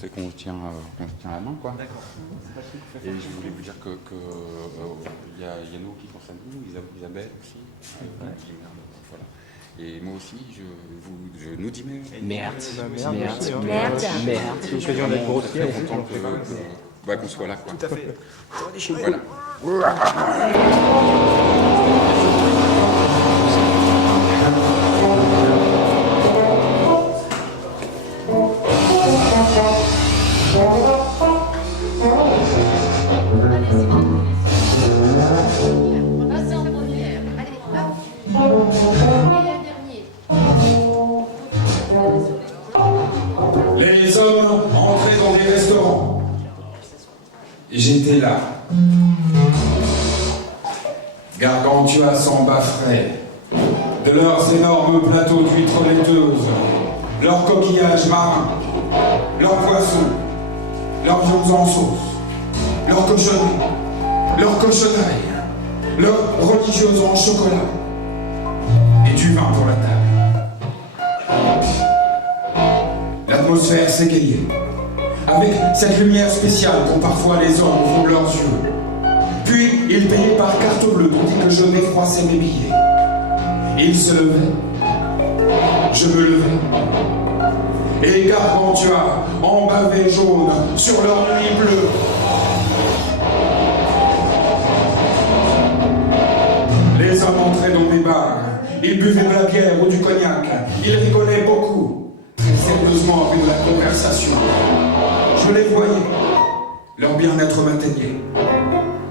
c'est qu'on se tient la main, quoi. D'accord. Et je voulais vous dire que y a nous qui concerne nous, Isabelle aussi. Voilà. Et moi aussi, je nous dis merde. Merde. C'est l'occasion d'être grossier. Très content qu'on soit là, quoi. Tout à fait. Voilà. Les hommes entraient dans des restaurants. J'étais là. Gargantua s'embafferait de leurs énormes plateaux d'huîtres laiteuses, leurs coquillages marins, leurs poissons, leurs viandes en sauce, leurs cochonneries, leurs cochonneries, leurs religieuses en chocolat et du vin pour la table. L'atmosphère s'égayait, avec cette lumière spéciale qu'ont parfois les hommes au fond de leurs yeux. Puis ils payaient par carte bleue, tandis que je défroissais mes billets. Ils se levaient, je me levais, et Gargantua embavait jaune sur leur nuit bleue. Les hommes entraient dans des bars, ils buvaient de la bière ou du cognac, ils rigolaient beaucoup, très sérieusement avec de la conversation. Je les voyais, leur bien-être m'atteignait.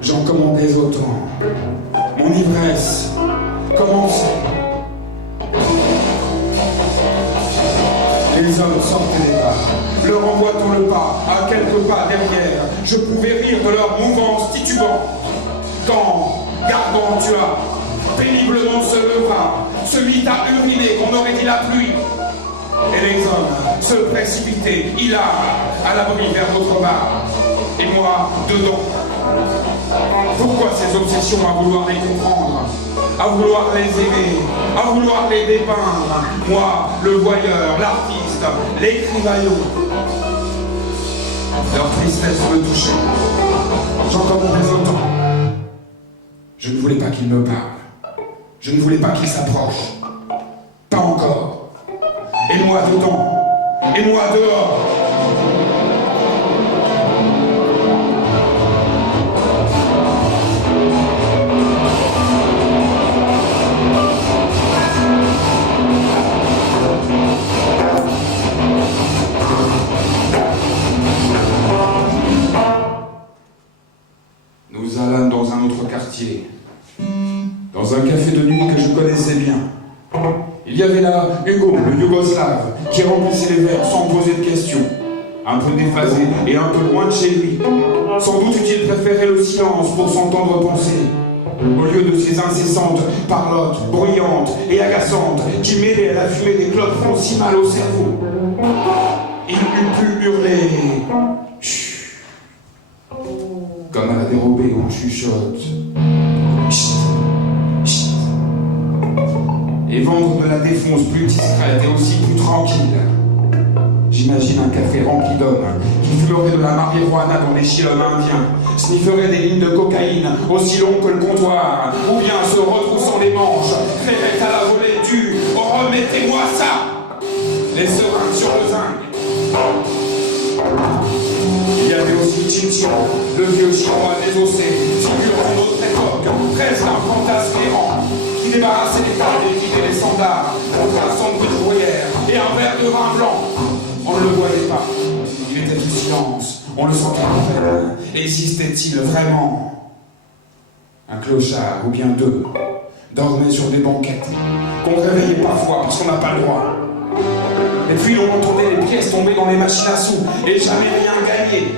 J'en commandais autant. Mon ivresse commençait. Les hommes sortaient des bars, leur emboîtant le pas, à quelques pas derrière. Je pouvais rire de leur mouvance titubante. Quand Gargantua péniblement se leva, se mit à uriner qu'on aurait dit la pluie. Et les hommes se précipitaient, hilars, à l'abri vers d'autres bars. Et moi, dedans. Pourquoi ces obsessions à vouloir les comprendre, à vouloir les aimer, à vouloir les dépeindre? Moi, le voyeur, l'artiste, l'écrivaillon. Leur tristesse me touchait. J'en commandais autant. Je ne voulais pas qu'ils me parlent. Je ne voulais pas qu'ils s'approchent. Pas encore. Et moi dedans. Et moi dehors. Nous allâmes dans un autre quartier, dans un café de nuit que je connaissais bien. Il y avait là Hugo, le Yougoslave, qui remplissait les verres sans poser de questions. Un peu déphasé et un peu loin de chez lui. Sans doute eût-il préféré le silence pour s'entendre penser, au lieu de ces incessantes parlottes bruyantes et agaçantes qui mêlaient à la fumée des clopes font si mal au cerveau. Il eût pu hurler « Chut !» comme à la dérobée on chuchote « Chut !» et vendre de la défonce plus discrète et aussi plus tranquille. J'imagine un café rempli d'hommes qui fumerait de la marijuana dans des chilums indiens, snifferait des lignes de cocaïne aussi longues que le comptoir, ou bien se retroussant les manches, créerait à la volée du « Remettez-moi ça !» les seringues sur le zinc. Il y avait aussi Chin-Chin, le vieux chinois désossé, figure d'une autre époque, presque un fantasme errant, qui débarrassait les tables et vidait les sandars contre un sandwich gruyère et un verre de vin blanc. On ne le voyait pas. Il était tout silence. On le sentait à peine. Existait-il vraiment? Un clochard, ou bien deux, dormait sur des banquettes, qu'on réveillait parfois parce qu'on n'a pas le droit. Et puis on entendait les pièces tomber dans les machines à sous, et jamais rien gagné.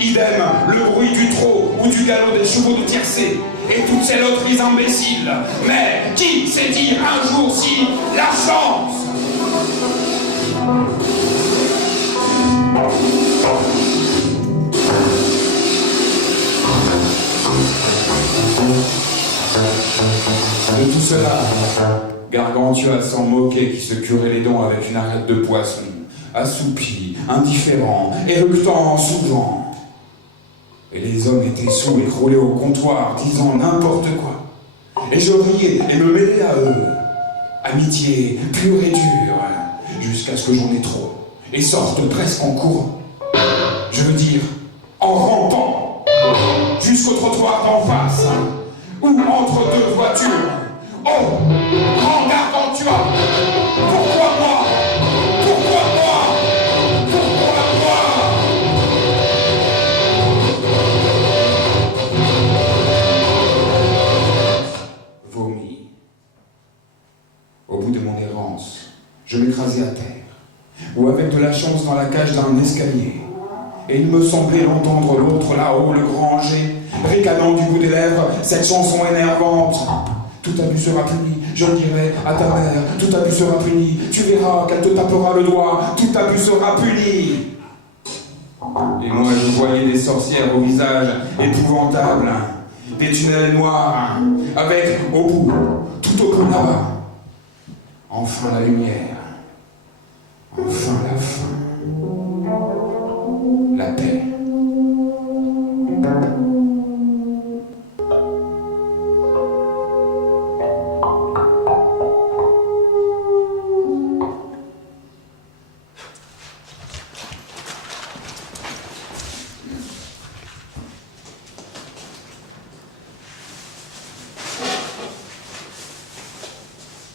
Idem, le bruit du trot ou du galop des chevaux de tiercé, et toutes ces loteries imbéciles. Mais qui sait dire un jour si la chance? De tout cela, Gargantua s'en moquait qui se curait les dents avec une arête de poisson, assoupi, indifférent, éructant souvent. Et les hommes étaient sous et roulés au comptoir, disant n'importe quoi. Et je riais et me mêlais à eux. Amitié pure et dure, jusqu'à ce que j'en ai trop, et sorte presque en courant. Je veux dire, en rampant, jusqu'au trottoir d'en face, ou entre deux voitures. Oh, grand Gargantua, pourquoi moi? Pourquoi moi? Pourquoi moi? Vomi. Au bout de mon errance, je m'écrasais à terre, ou avec de la chance dans la cage d'un escalier. Et il me semblait l'entendre l'autre là-haut, le grand G, ricanant du bout des lèvres cette chanson énervante. Tout abus sera puni, je le dirai à ta mère, tout abus sera puni, tu verras qu'elle te tapera le doigt, tout abus sera puni. Et moi je voyais des sorcières au visage épouvantable, des tunnels noirs, avec au bout, tout au bout là-bas, enfin la lumière, enfin la fin, la paix.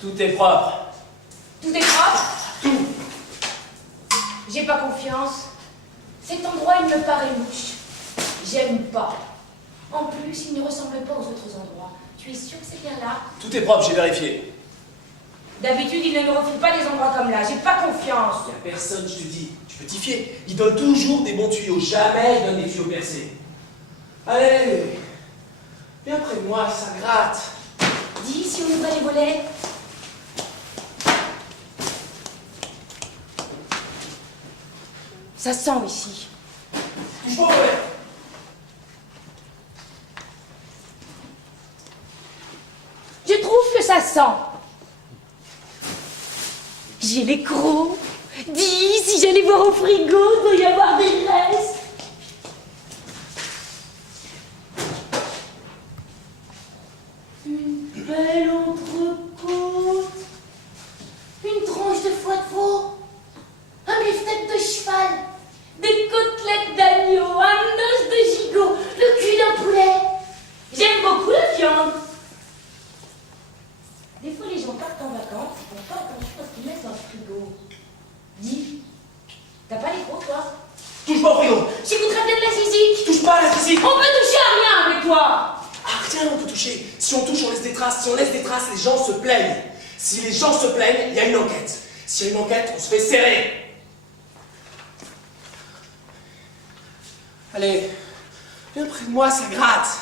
Tout est propre. Tout est propre? Tout. J'ai pas confiance. Cet endroit, il me paraît louche. J'aime pas. En plus, il ne ressemble pas aux autres endroits. Tu es sûr que c'est bien là? Tout est propre, j'ai vérifié. D'habitude, il ne me refuse pas des endroits comme là. J'ai pas confiance. Il n'y a personne, je te dis. Tu peux t'y fier. Il donne toujours des bons tuyaux. Jamais il donne des tuyaux percés. Allez, viens près de moi, ça gratte. Dis si on ouvrait les volets. Ça sent ici. Touche pas au volet. Je trouve que ça sent. J'ai les crocs. Dis, si j'allais voir au frigo, il doit y avoir des restes. Une belle entrecôte. Une tranche de foie de veau. Un beefsteak de cheval. Des côtelettes d'agneau. Un os de gigot. Le cul d'un poulet. J'aime beaucoup la viande. Des fois, les gens partent en vacances, ils font pas attention à ce qu'ils mettent dans le frigo. Dis, t'as pas les crocs, toi? Touche pas au frigo. J'écouterais bien de la physique. Touche pas à la physique. On peut toucher à rien avec toi. Ah, rien on peut toucher. Si on touche, on laisse des traces. Si on laisse des traces, les gens se plaignent. Si les gens se plaignent, il y a une enquête. S'il y a une enquête, on se fait serrer. Allez, viens près de moi, ça gratte.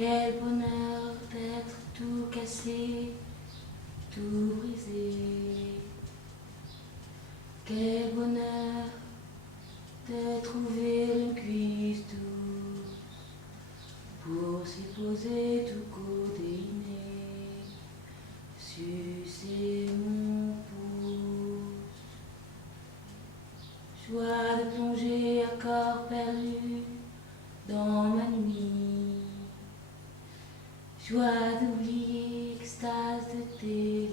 Quel bonheur d'être tout cassé, tout brisé. Quel bonheur de trouver une cuisse douce pour s'y poser tout codéiné, sucer mon pouce. Joie de plonger à corps perdu dans ma nuit. Joie d'oublier, extase de délirer,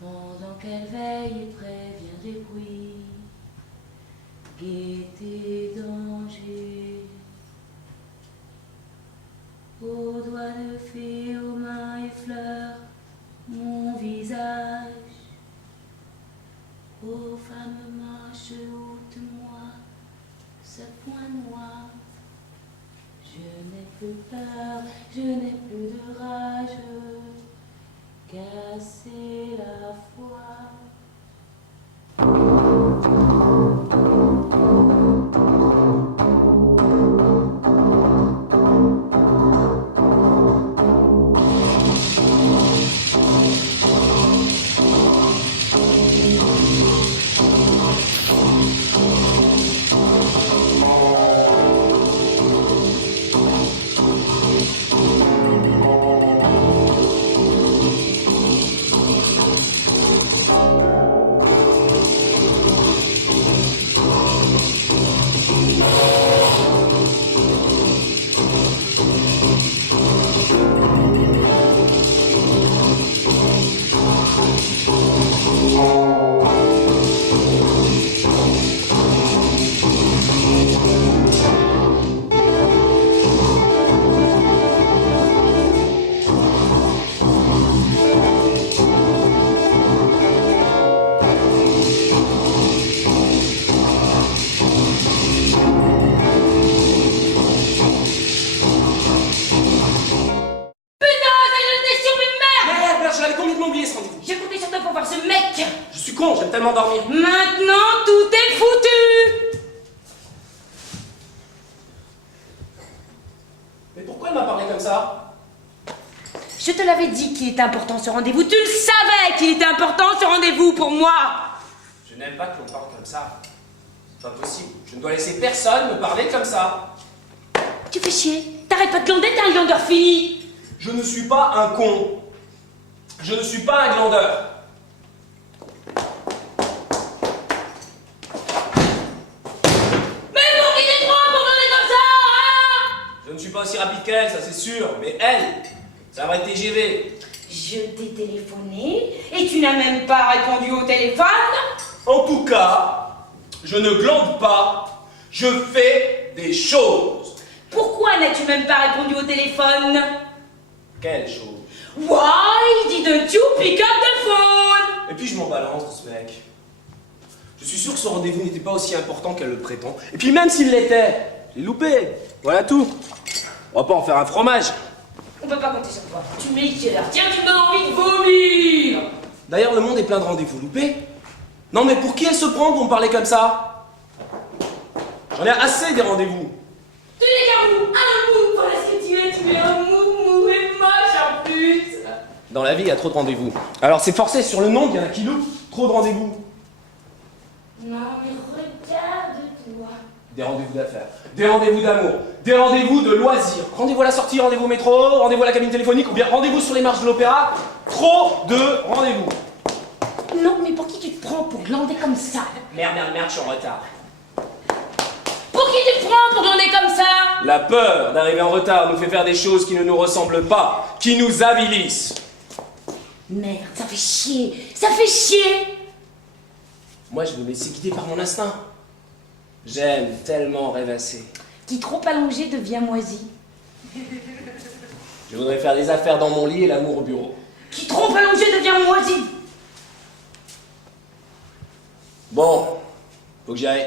pendant qu'elle veille et prévient des bruits, gaieté, danger. Aux doigts de fée, aux mains et fleurs, mon visage, aux femmes mains chevaux. ce point noir. Je n'ai plus peur, je n'ai plus de rage. Casser la foi. J'aime tellement dormir. Maintenant, tout est foutu. Mais pourquoi elle m'a parlé comme ça? Je te l'avais dit qu'il était important ce rendez-vous. Tu le savais qu'il était important ce rendez-vous pour moi. Je n'aime pas que l'on parle comme ça. C'est pas possible. Je ne dois laisser personne me parler comme ça. Tu fais chier. T'arrêtes pas de glander, t'es un glandeur fini. Je ne suis pas un con. Je ne suis pas un glandeur. Je ne suis pas aussi rapide qu'elle, ça c'est sûr, mais elle, c'est un vrai TGV. Je t'ai téléphoné et tu n'as même pas répondu au téléphone. En tout cas, je ne glande pas, je fais des choses. Pourquoi n'as-tu même pas répondu au téléphone? Quelle chose? Why didn't you pick up the phone? Et puis je m'en balance de ce mec. Je suis sûr que ce rendez-vous n'était pas aussi important qu'elle le prétend. Et puis même s'il l'était, j'ai loupé. Voilà tout. On va pas en faire un fromage. On peut pas compter sur toi. Tu m'éclaires. Tiens, tu me donnes envie de vomir. D'ailleurs, le monde est plein de rendez-vous loupés. Non mais pour qui elle se prend pour me parler comme ça? J'en ai assez des rendez-vous. Tu n'es qu'un mou. Un mou. Voilà ce que tu es un mou et moche en plus. Dans la vie, il y a trop de rendez-vous. Alors c'est forcé sur le nombre, il y en a qui loupent. Trop de rendez-vous. Non mais regarde-toi. Des rendez-vous d'affaires, des rendez-vous d'amour, des rendez-vous de loisirs. Rendez-vous à la sortie, rendez-vous au métro, rendez-vous à la cabine téléphonique ou bien rendez-vous sur les marches de l'opéra. Trop de rendez-vous. Non mais pour qui tu te prends pour glander comme ça? Merde, je suis en retard. Pour qui tu te prends pour glander comme ça? La peur d'arriver en retard nous fait faire des choses qui ne nous ressemblent pas, qui nous avilissent. Merde, ça fait chier. Ça fait chier. Moi, je me laisser guider par mon instinct. J'aime tellement rêvasser. Qui trop allongé devient moisi. Je voudrais faire des affaires dans mon lit et l'amour au bureau. Qui trop allongé devient moisi. Bon, faut que j'y aille.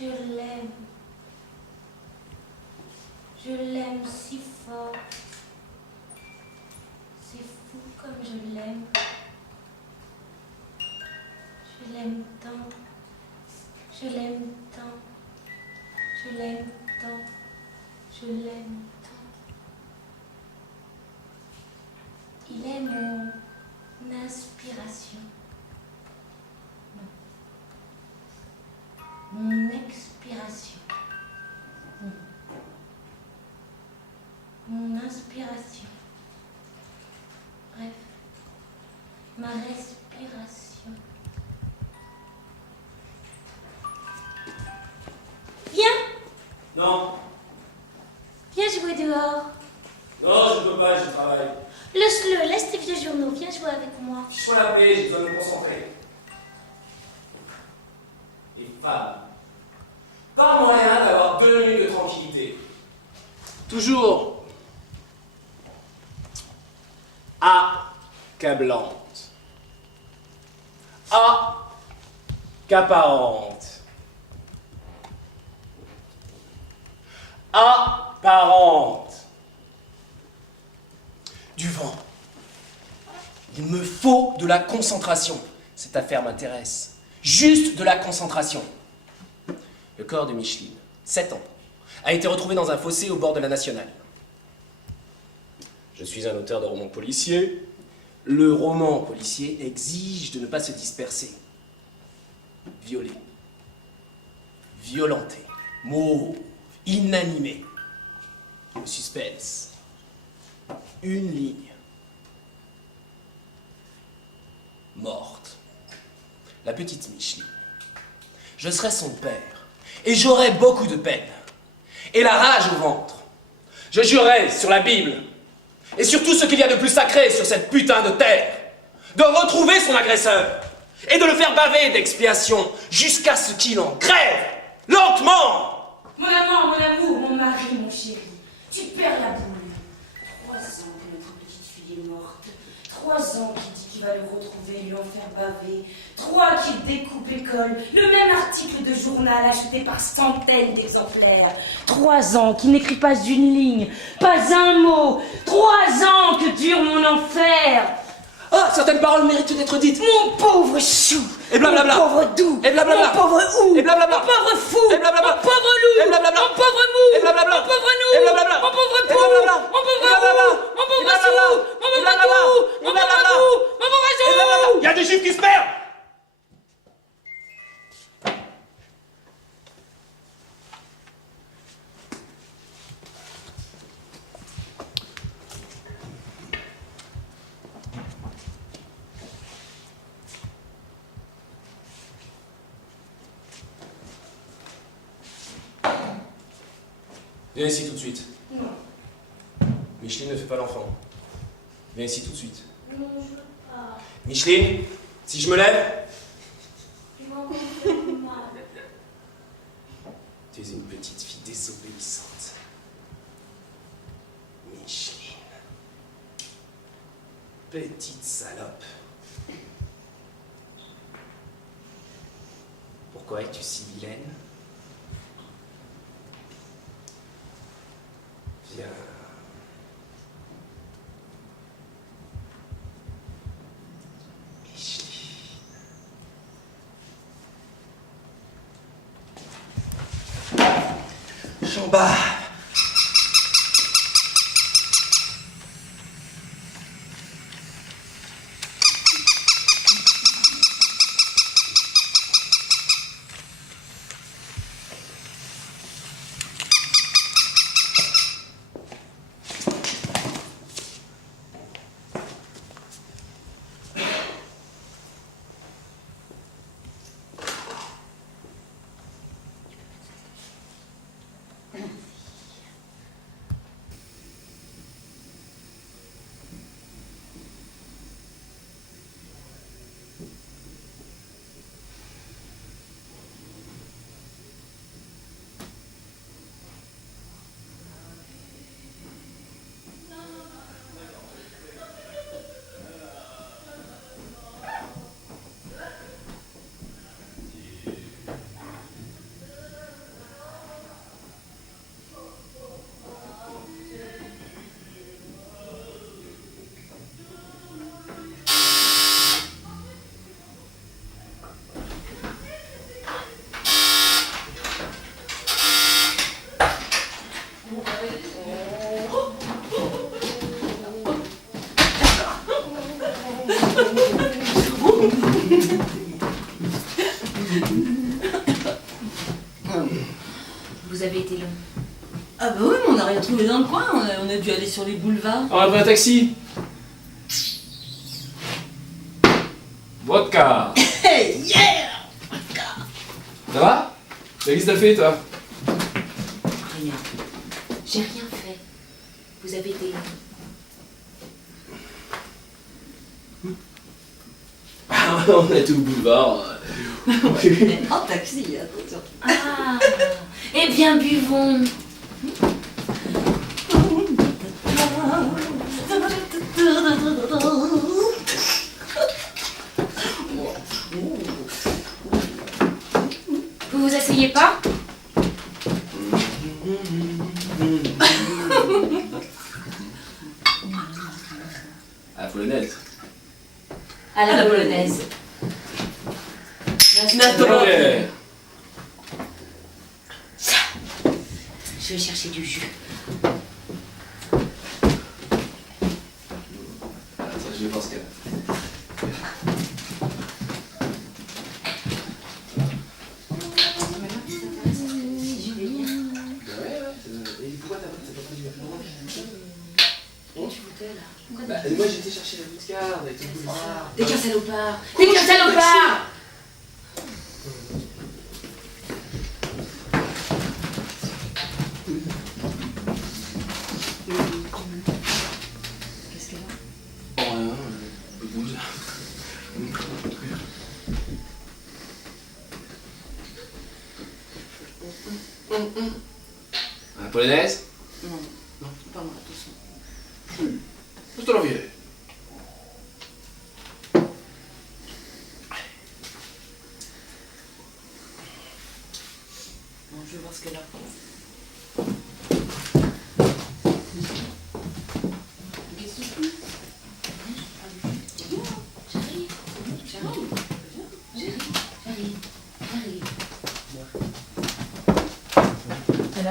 Je l'aime. Je l'aime si fort. C'est fou comme je l'aime. Je l'aime tant. Je l'aime tant. Je l'aime tant. Je l'aime tant. Il est mon inspiration. Mon expiration. Mon inspiration. Bref, ma respiration. Viens, Non, viens jouer dehors. non, je peux pas, je travaille. Laisse-le, laisse tes vieux journaux, viens jouer avec moi. Fiche-moi la paix, j'ai besoin de me concentrer. Les femmes. Pas moyen d'avoir 2 minutes de tranquillité. Toujours accablante. Accaparante. Apparente. Du vent. Il me faut de la concentration. Cette affaire m'intéresse. Juste de la concentration. Le corps de Micheline, 7 ans, a été retrouvé dans un fossé au bord de la Nationale. Je suis un auteur de romans policiers. Le roman policier exige de ne pas se disperser. Violer. Violenter. Mauve. Inanimé. Le suspense. Une ligne. Morte. La petite Micheline. Je serais son père. Et j'aurais beaucoup de peine. Et la rage au ventre. Je jurerais sur la Bible. Et sur tout ce qu'il y a de plus sacré sur cette putain de terre. De retrouver son agresseur. Et de le faire baver d'expiation. Jusqu'à ce qu'il en crève. Lentement. Mon amant, mon amour, mon mari, mon chéri, tu perds la boule. 3 ans que notre petite fille est morte. 3 ans qu'il dit qu'il va le retrouver, lui en faire baver. 3 qu'il découpe et colle. Le même article de journal acheté par centaines d'exemplaires. 3 ans qu'il n'écrit pas une ligne, pas un mot. 3 ans que dure mon enfer. Ah, certaines paroles méritent d'être dites. Mon pauvre chou. Et blablabla. Mon pauvre doux. Et blablabla. Mon pauvre ou. Et blablabla. Mon pauvre fou. Et blablabla. Mon pauvre loup. Et blablabla. Mon pauvre mou. Et blablabla. Mon pauvre nous. Et blablabla. Mon pauvre Et pou. blablabla. Mon pauvre Et blablabla. mou. Mon Et pauvre blablabla. chou. Et Mon pauvre blablabla. tout. Et Mon pauvre blablabla. tout. Mon pauvre Et blablabla. chou. Il y a des juifs qui se perdent. Viens ici tout de suite. Non. Micheline ne fait pas l'enfant. Viens ici tout de suite. Non, je veux pas. Micheline, si je me lève, Tu vas encore me faire mal. tu es une petite fille désobéissante. Micheline. Petite salope. Pourquoi es-tu si vilaine? Viens. Micheline. Chamba. Vous avez été long. Ah bah oui, mais on n'a rien trouvé dans le coin, on a dû aller sur les boulevards. On a pris un taxi. Vodka. Hey, yeah! Ça va? Qu'est-ce que t'as fait, toi? Rien. J'ai rien fait. Vous avez été long. On est au boulevard. En taxi, attention. Ah. Eh bien, buvons. Vous vous asseyez pas? À la polonaise. À la bolognaise. Ouais. Je vais chercher du jus. Attends, je vais voir ce qu'elle a. Moi j'étais chercher la vodka avec le boulevard. Des qu'un salopard. Des qu'un salopard. Qu'est-ce qu'elle a? Oh, rien, le boule. La polonaise? Non, non, pas moi, attention. Je te l'enverrai. Bon, je vais voir ce qu'elle a. Qu'est-ce que tu fais?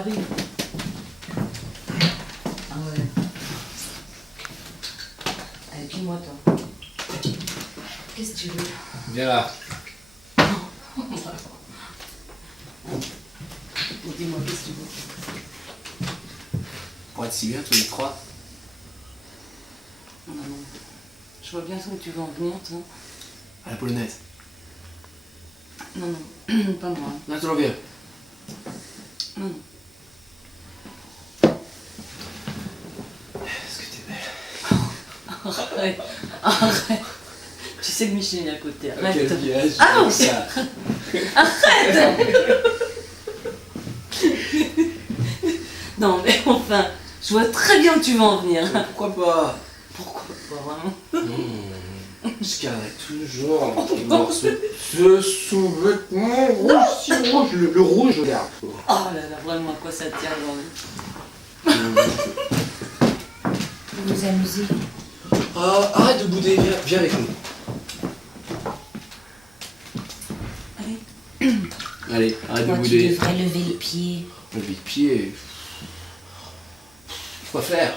arrive. Ah ouais. Allez, puis-moi, toi. Qu'est-ce que tu veux? Viens là. Dis-moi, qu'est-ce que tu veux? Pour être si bien tous les trois. Non, non. Je vois bien où tu veux en venir, toi. À la polonaise. Non, non, pas moi. Là, toujours bien. Non, non. Est-ce que t'es belle? Arrête. Tu sais que Micheline est à côté. Arrête. Ah non, ça. Non, mais enfin, je vois très bien où tu veux en venir. Pourquoi pas? Pourquoi pas vraiment? Je garderai toujours les morceaux. Ce sous-vêtement rouge, si rouge, le rouge, je garde. Oh là là, vraiment, à quoi ça tient aujourd'hui? Vous vous amusez. Ah, arrête de bouder, viens avec nous. Allez. Allez, arrête de Moi, tu bouder. devrais lever le pied. Lever le pied. Quoi faire?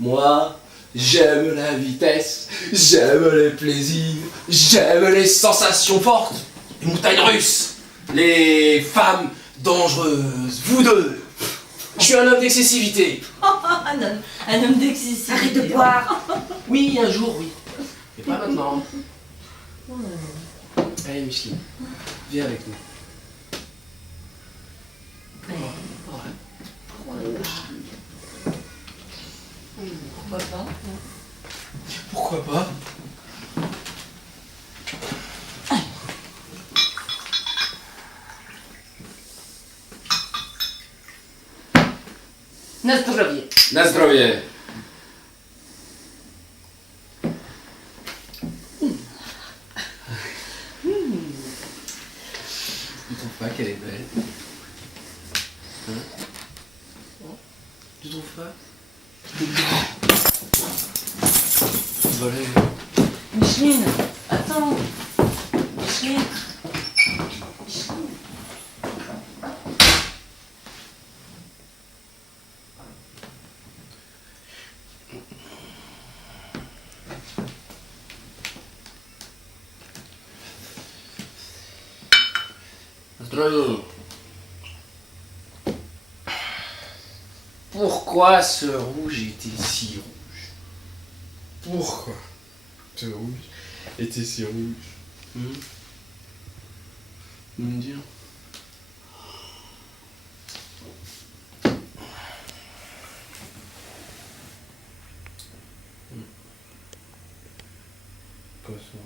Moi, j'aime la vitesse, j'aime les plaisirs, j'aime les sensations fortes, les montagnes russes, les femmes dangereuses, vous deux. Je suis un homme d'excessivité. Un homme d'excessivité. Arrête de boire. Oui, un jour, oui. Mais pas maintenant. Allez, Micheline, viens avec nous. Pourquoi pas? Pourquoi pas? Na zdrowie. Na zdrowie. Tu trouves pas qu'elle est belle? Hein? Tu trouves pas? Voilà. Micheline, attends. Micheline. Micheline. Zdrowie. Pourquoi ce rouge était si rouge? Pourquoi ce rouge était si rouge? Me dire. Quoi ça?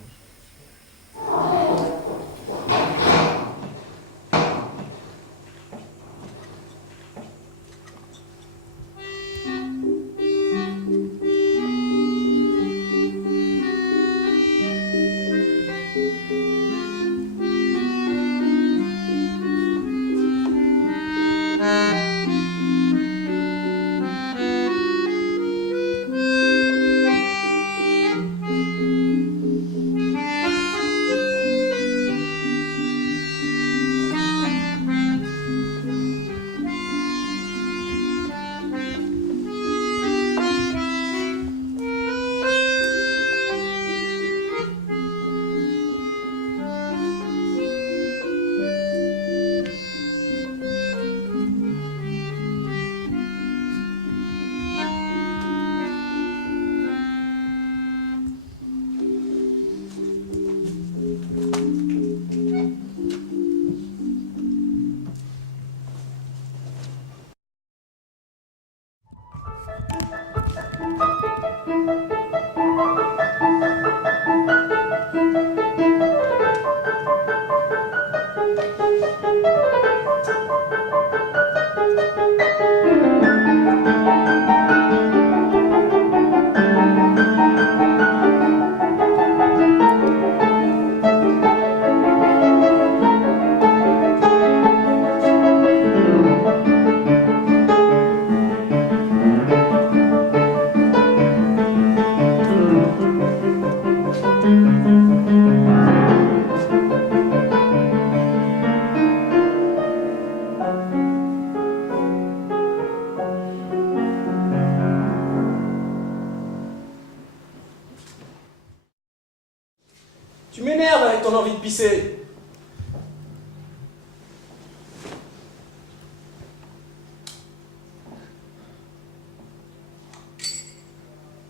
Tu m'énerves avec ton envie de pisser.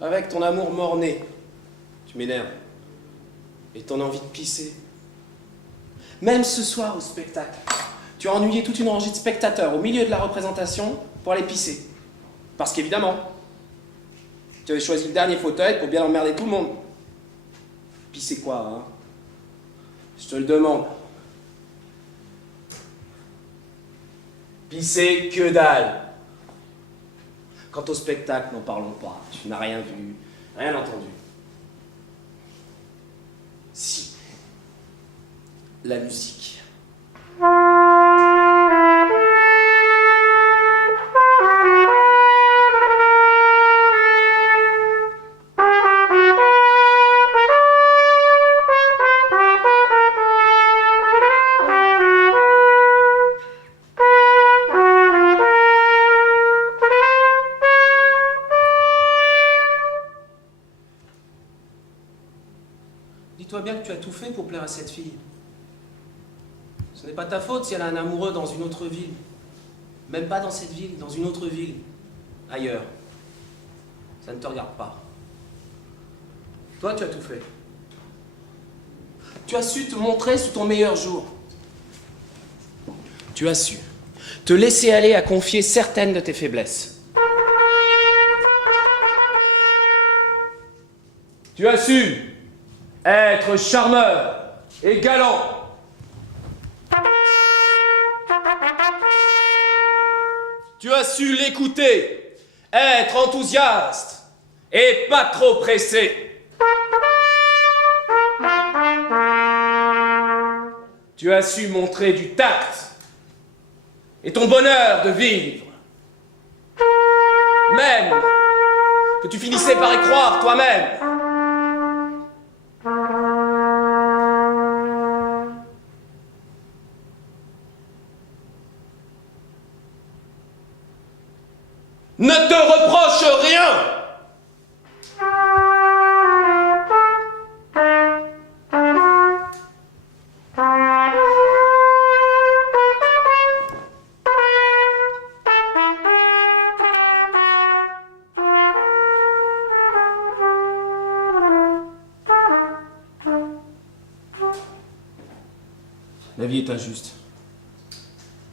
Avec ton amour mort-né, tu m'énerves. Et ton envie de pisser. Même ce soir au spectacle, tu as ennuyé toute une rangée de spectateurs au milieu de la représentation pour aller pisser. Parce qu'évidemment, tu avais choisi le dernier fauteuil pour bien emmerder tout le monde. Pisser quoi, hein? Je te le demande. Pisser que dalle. Quant au spectacle, n'en parlons pas. Tu n'as rien vu, rien entendu. Si. La musique. Dis-toi bien que tu as tout fait pour plaire à cette fille. Ce n'est pas ta faute si elle a un amoureux dans une autre ville. Même pas dans cette ville, dans une autre ville. Ailleurs. Ça ne te regarde pas. Toi, tu as tout fait. Tu as su te montrer sous ton meilleur jour. Tu as su te laisser aller à confier certaines de tes faiblesses. Tu as su être charmeur et galant. Tu as su l'écouter, être enthousiaste et pas trop pressé. Tu as su montrer du tact et ton bonheur de vivre. Même que tu finissais par y croire toi-même. Ne te reproche rien! La vie est injuste.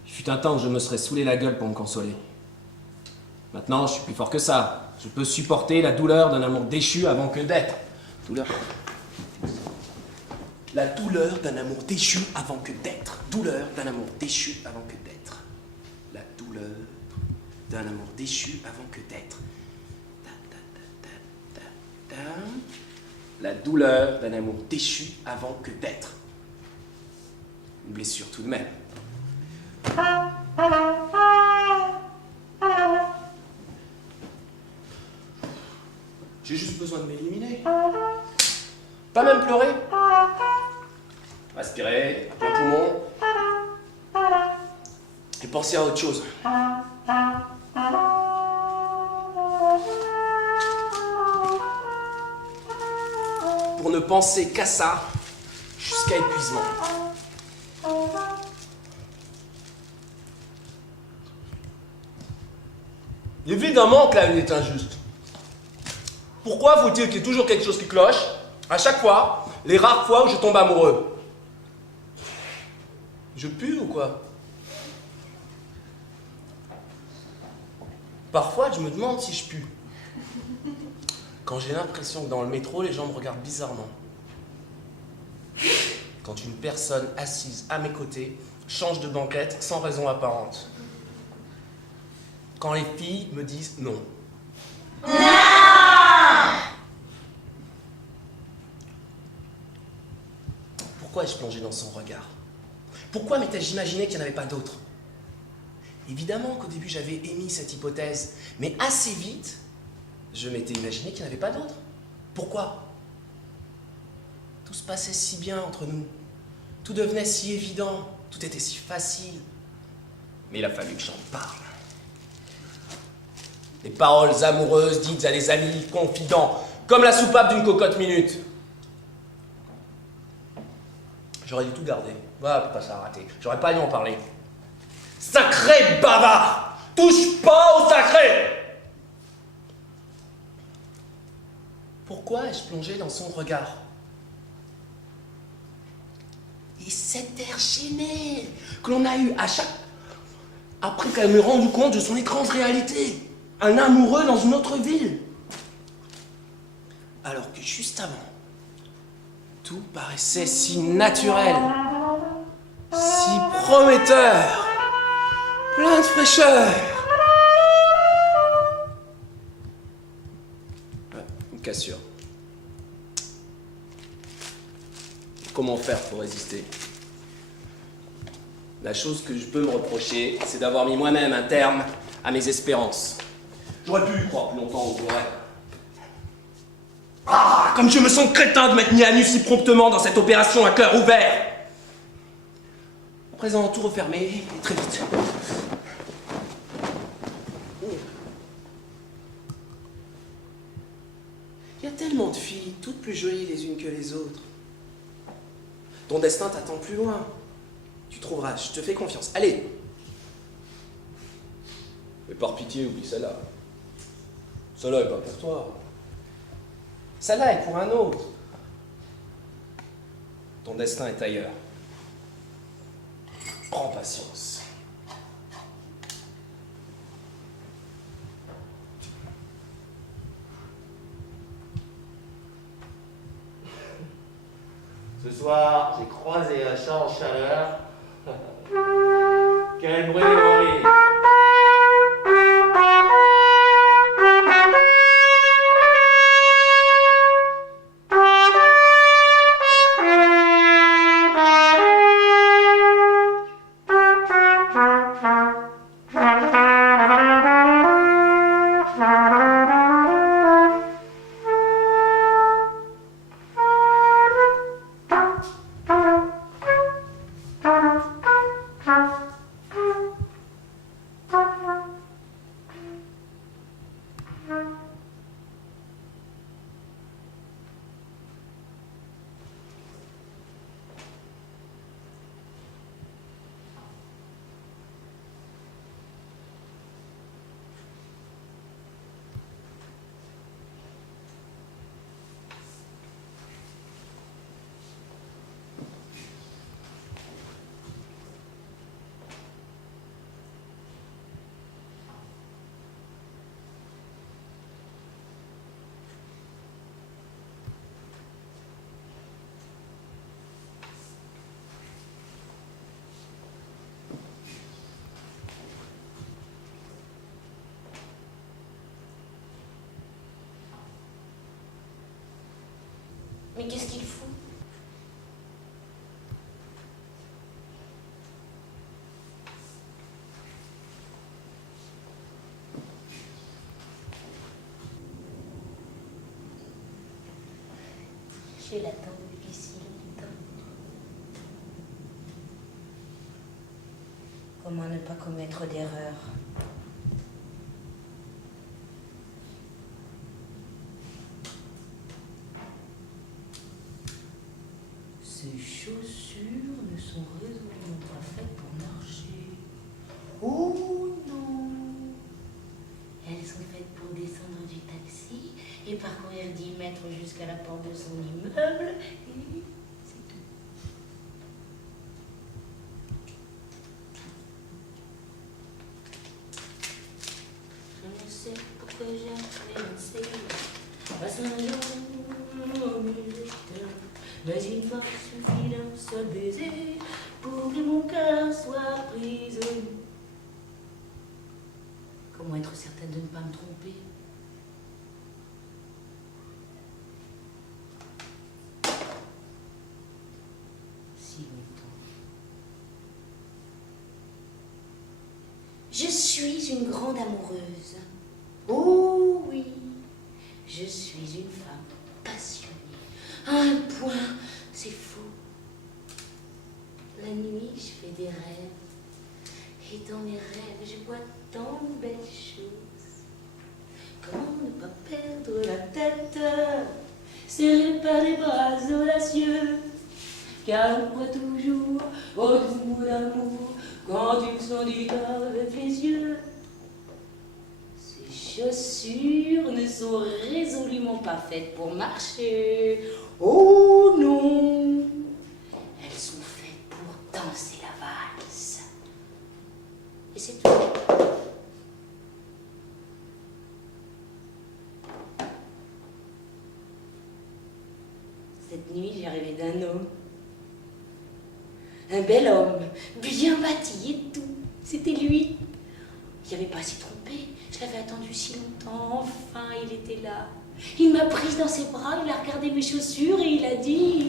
Il fut un temps où je me serais saoulé la gueule pour me consoler. Maintenant, je suis plus fort que ça. Je peux supporter la douleur d'un amour déchu avant que d'être. Douleur. La douleur d'un amour déchu avant que d'être. Douleur d'un amour déchu avant que d'être. La douleur d'un amour déchu avant que d'être. La douleur d'un amour déchu avant que d'être. Une blessure tout de même. J'ai juste besoin de m'éliminer. Pas même pleurer. Respirer, plein poumon. Et penser à autre chose. Pour ne penser qu'à ça, jusqu'à épuisement. Évidemment que la vie est injuste. Pourquoi faut-il qu'il y ait toujours quelque chose qui cloche, à chaque fois, les rares fois où je tombe amoureux? Je pue ou quoi? Parfois, je me demande si je pue. Quand j'ai l'impression que dans le métro, les gens me regardent bizarrement. Quand une personne assise à mes côtés change de banquette sans raison apparente. Quand les filles me disent non. Pourquoi ai-je plongé dans son regard? Pourquoi m'étais-je imaginé qu'il n'y en avait pas d'autre? Évidemment qu'au début j'avais émis cette hypothèse, mais assez vite, je m'étais imaginé qu'il n'y en avait pas d'autre. Pourquoi? Tout se passait si bien entre nous. Tout devenait si évident. Tout était si facile. Mais il a fallu que j'en parle. Des paroles amoureuses dites à des amis confidents, comme la soupape d'une cocotte minute. J'aurais dû tout garder. Voilà pourquoi ça a raté. J'aurais pas dû en parler. Sacré bavard! Touche pas au sacré! Pourquoi ai-je plongé dans son regard? Et cet air gêné que l'on a eu à chaque... Après qu'elle m'ait rendu compte de son étrange réalité. Un amoureux dans une autre ville. Alors que juste avant, tout paraissait si naturel, si prometteur, plein de fraîcheur. Ouais, une cassure. Comment faire pour résister? La chose que je peux me reprocher, c'est d'avoir mis moi-même un terme à mes espérances. J'aurais pu y croire plus longtemps au vrai. Ah, comme je me sens crétin de m'être mis à nu si promptement dans cette opération à cœur ouvert. À présent, tout refermé, et très vite. Il y a tellement de filles, toutes plus jolies les unes que les autres. Ton destin t'attend plus loin. Tu trouveras, je te fais confiance. Allez. Mais par pitié, oublie celle-là. Celle-là est pas pour toi. Celle-là est pour un autre. Ton destin est ailleurs. Prends patience. Ce soir, j'ai croisé un chat en chaleur. Quel bruit horrible! Mais qu'est-ce qu'il fout? Je l'attends depuis si longtemps. Comment ne pas commettre d'erreur? Ces chaussures ne sont résolument pas faites pour marcher. Oh non! Elles sont faites pour descendre du taxi et parcourir 10 mètres jusqu'à la porte de son immeuble et c'est tout. Je ne sais pourquoi j'ai lancé à Saint-Jean, mais il m'a suffi d'un seul baiser pour que mon cœur soit prisonnier. Comment être certaine de ne pas me tromper? Si longtemps. Je suis une grande amoureuse. Oh oui, je suis une femme passionnée. À un point, c'est fou. La nuit, je fais des rêves. Et dans mes rêves, je vois tant de belles choses. Comment ne pas perdre la tête, serrée par des bras audacieux, car on croit toujours au doux mot d'amour quand ils sont dit avec les yeux. Ces chaussures ne sont résolument pas faites pour marcher. Oh non, elles sont faites pour danser la valse. Et c'est tout. Cette nuit, j'ai rêvé d'un homme. Un bel homme, bien bâti et tout. C'était lui. Il n'y avait pas à s'y tromper. Je l'avais attendu si longtemps. Enfin, il était là. Il m'a prise dans ses bras, il a regardé mes chaussures et il a dit...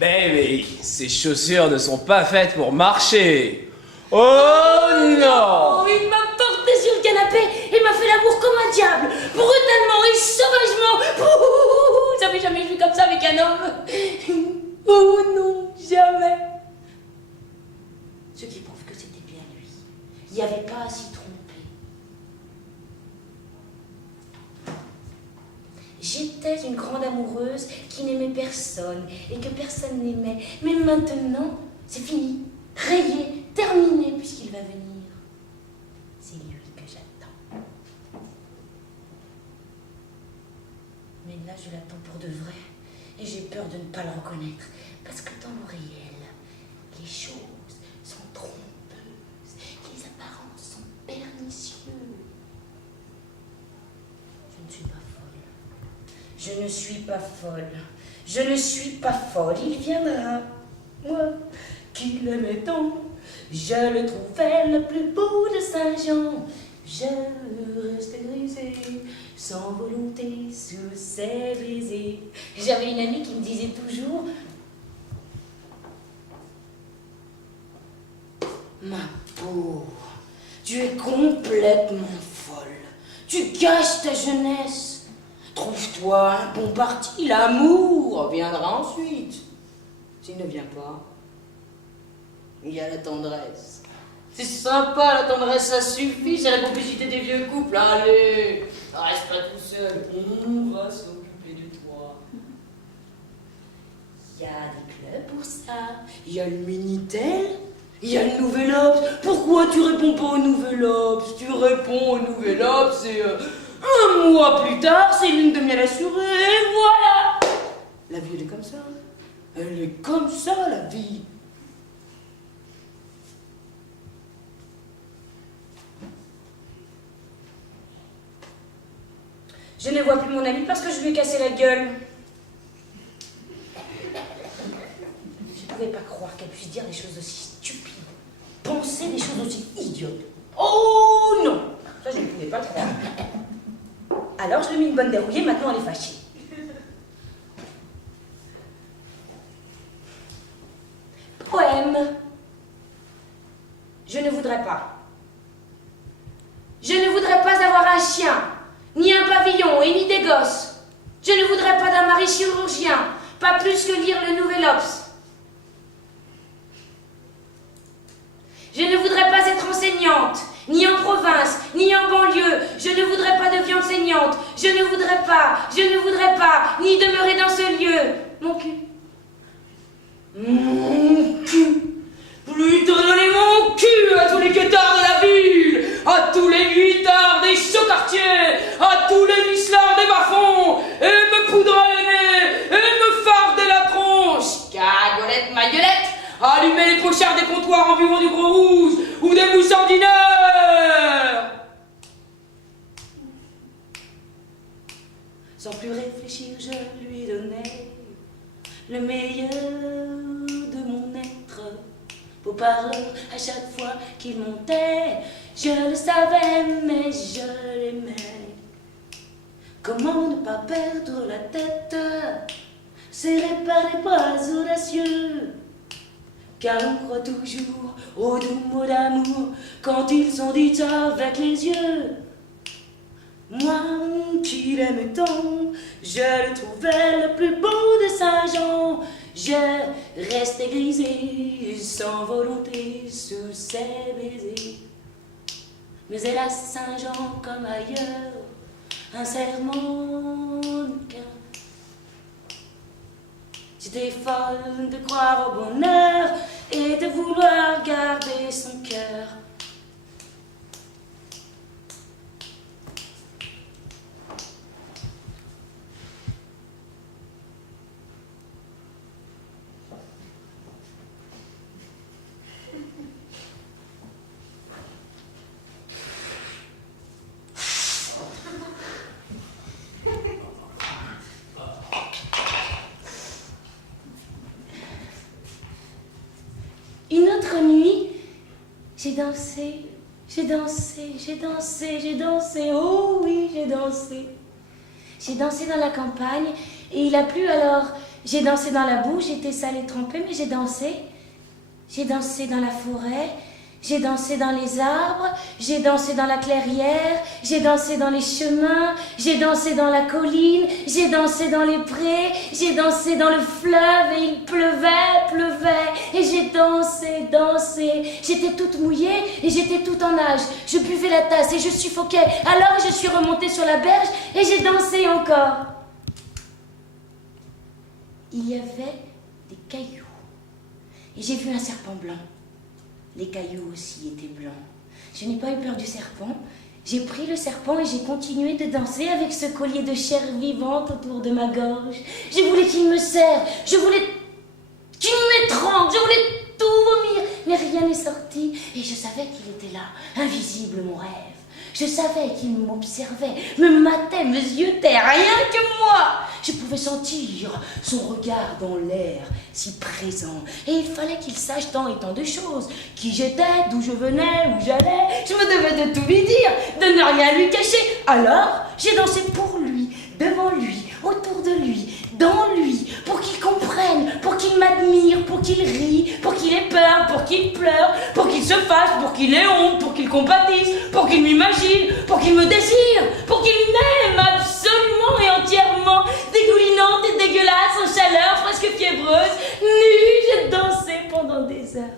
Baby, ces chaussures ne sont pas faites pour marcher. Oh non! Oh, il m'a porté sur le canapé et m'a fait l'amour comme un diable, brutalement et sauvagement. Ouh, j'avais jamais vu comme ça avec un homme. Oh non, jamais. Ce qui prouve que c'était bien lui. Il n'y avait pas à s'y tromper. J'étais une grande amoureuse qui n'aimait personne et que personne n'aimait. Mais maintenant, c'est fini, rayé, terminé puisqu'il va venir. C'est lui que j'attends. Mais là, je l'attends pour de vrai et j'ai peur de ne pas le reconnaître parce que dans le réel, les choses sont trompeuses, les apparences sont pernicieuses. Je ne suis pas folle. Je ne suis pas folle. Je ne suis pas folle. Il viendra. Moi, qui l'aimais tant, je le trouvais le plus beau de Saint-Jean. Je restais grisée, sans volonté, sous ses baisers. J'avais une amie qui me disait toujours... Ma pauvre, tu es complètement folle. Tu gâches ta jeunesse. Trouve-toi un bon parti, l'amour viendra ensuite. S'il ne vient pas, il y a la tendresse. C'est sympa la tendresse, ça suffit, c'est la complicité des vieux couples. Allez, reste pas tout seul, on va s'occuper de toi. Il y a des clubs pour ça, il y a le Minitel, il y a le Nouvel Obs. Pourquoi tu réponds pas au Nouvel Obs? Tu réponds au Nouvel Obs et un mois plus tard, c'est lune de miel assurée, et voilà. La vie, elle est comme ça. Elle est comme ça, la vie. Je ne vois plus mon amie parce que je lui ai cassé la gueule. Je ne pouvais pas croire qu'elle puisse dire des choses aussi stupides, penser des choses aussi idiotes. Oh non, ça je ne pouvais pas le croire. Alors je lui ai mis une bonne dérouillée, maintenant elle est fâchée. Poème. Je ne voudrais pas. Je ne voudrais pas avoir un chien, ni un pavillon et ni des gosses. Je ne voudrais pas d'un mari chirurgien, pas plus que lire le Nouvel Obs. Je ne voudrais pas être enseignante, ni en province, ni en banlieue. Je ne voudrais pas de viande saignante. Je ne voudrais pas, ni demeurer dans ce lieu. Mon cul. Mon cul. Plutôt donner mon cul à tous les guettards de la ville, à tous les nuitards des chauds quartiers, à tous les vicelards des bas-fonds, et me poudrer le nez, et me farder la tronche. Cagolette, ma gueulette. Allumer les pochards des comptoirs en buvant du gros rouge ou des mousses ordinaires. Sans plus réfléchir, je lui donnais le meilleur de mon être. Beau parleur, à chaque fois qu'il montait, je le savais, mais je l'aimais. Comment ne pas perdre la tête, serré par les bras audacieux? Car on croit toujours aux doux mots d'amour quand ils sont dits avec les yeux. Moi qui l'aimais tant, je le trouvais le plus beau de Saint-Jean. Je restais grisée, sans volonté, sous ses baisers. Mais hélas, Saint-Jean, comme ailleurs, un serment de cœur. J'étais folle de croire au bonheur et de vouloir garder son cœur. Une autre nuit, j'ai dansé, j'ai dansé, j'ai dansé, j'ai dansé, oh oui, j'ai dansé. J'ai dansé dans la campagne et il a plu alors j'ai dansé dans la boue, j'étais sale et trempée mais j'ai dansé. J'ai dansé dans la forêt, j'ai dansé dans les arbres, j'ai dansé dans la clairière, j'ai dansé dans les chemins, j'ai dansé dans la colline, j'ai dansé dans les prés, j'ai dansé dans le fleuve et il pleuvait, et j'ai dansé, dansé. J'étais toute mouillée et j'étais toute en nage. Je buvais la tasse et je suffoquais. Alors je suis remontée sur la berge et j'ai dansé encore. Il y avait des cailloux et j'ai vu un serpent blanc. Les cailloux aussi étaient blancs. Je n'ai pas eu peur du serpent. J'ai pris le serpent et j'ai continué de danser avec ce collier de chair vivante autour de ma gorge. Je voulais qu'il me serre, je voulais qu'il m'étrangle, je voulais tout vomir, mais rien n'est sorti. Et je savais qu'il était là, invisible mon rêve. Je savais qu'il m'observait, me matait, me ziotait, rien que moi. Je pouvais sentir son regard dans l'air, si présent. Et il fallait qu'il sache tant et tant de choses. Qui j'étais, d'où je venais, où j'allais. Je me devais de tout lui dire, de ne rien lui cacher. Alors, j'ai dansé pour lui, devant lui, autour de lui, dans lui, pour qu'il comprenne, pour qu'il m'admire, pour qu'il rie, pour qu'il ait peur, pour qu'il pleure, pour qu'il se fâche, pour qu'il ait honte, pour qu'il compatisse, pour qu'il m'imagine, pour qu'il me désire, pour qu'il m'aime absolument et entièrement, dégoulinante et dégueulasse, en chaleur, presque fiévreuse, nue. J'ai dansé pendant des heures,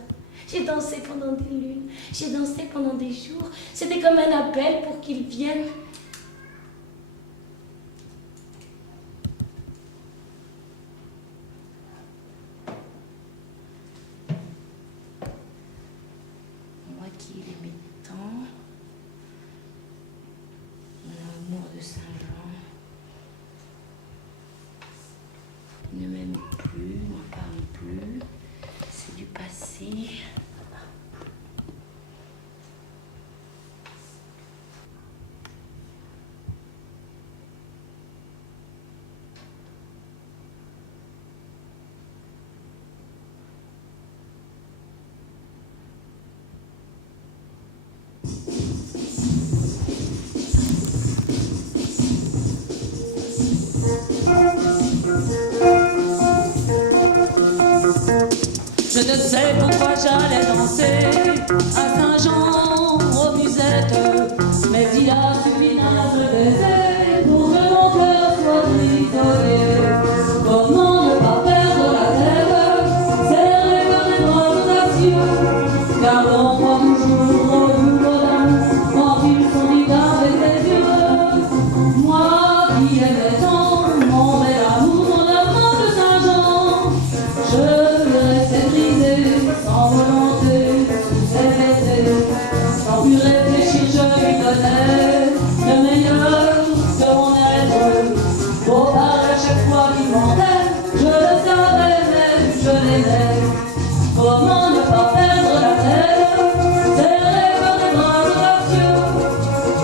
j'ai dansé pendant des lunes, j'ai dansé pendant des jours. C'était comme un appel pour qu'il vienne. Moi qui l'aimais tant, mon amour de Saint-Jean ne m'aime plus, ne parle plus, c'est du passé. Je ne sais pourquoi j'allais danser à Saint-Jean aux musettes, mais il a suffi d'un seul baiser pour que mon cœur soit brisé. Comment ne pas perdre la tête, serré par les bras audacieux, gardant moi toujours au bout de l'amour quand ils sont dits avec les yeux. Moi qui aimais tant mon bel amour, mon amant de Saint-Jean, je sans volonté, sans plus réfléchir, je lui donnais le meilleur de mon être. Beau par à chaque fois qu'il mentait, je le savais, mais je l'aimais. Comment ne pas perdre la tête, serré par les bras audacieux,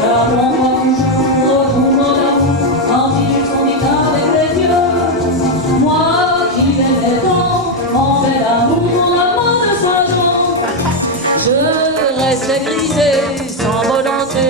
car mon moi toujours retourne l'amour quand ils sont dits avec les yeux. Moi qui l'aimais tant, mon bel amour, mon amant de Saint-Jean, je restais grisée sans volonté.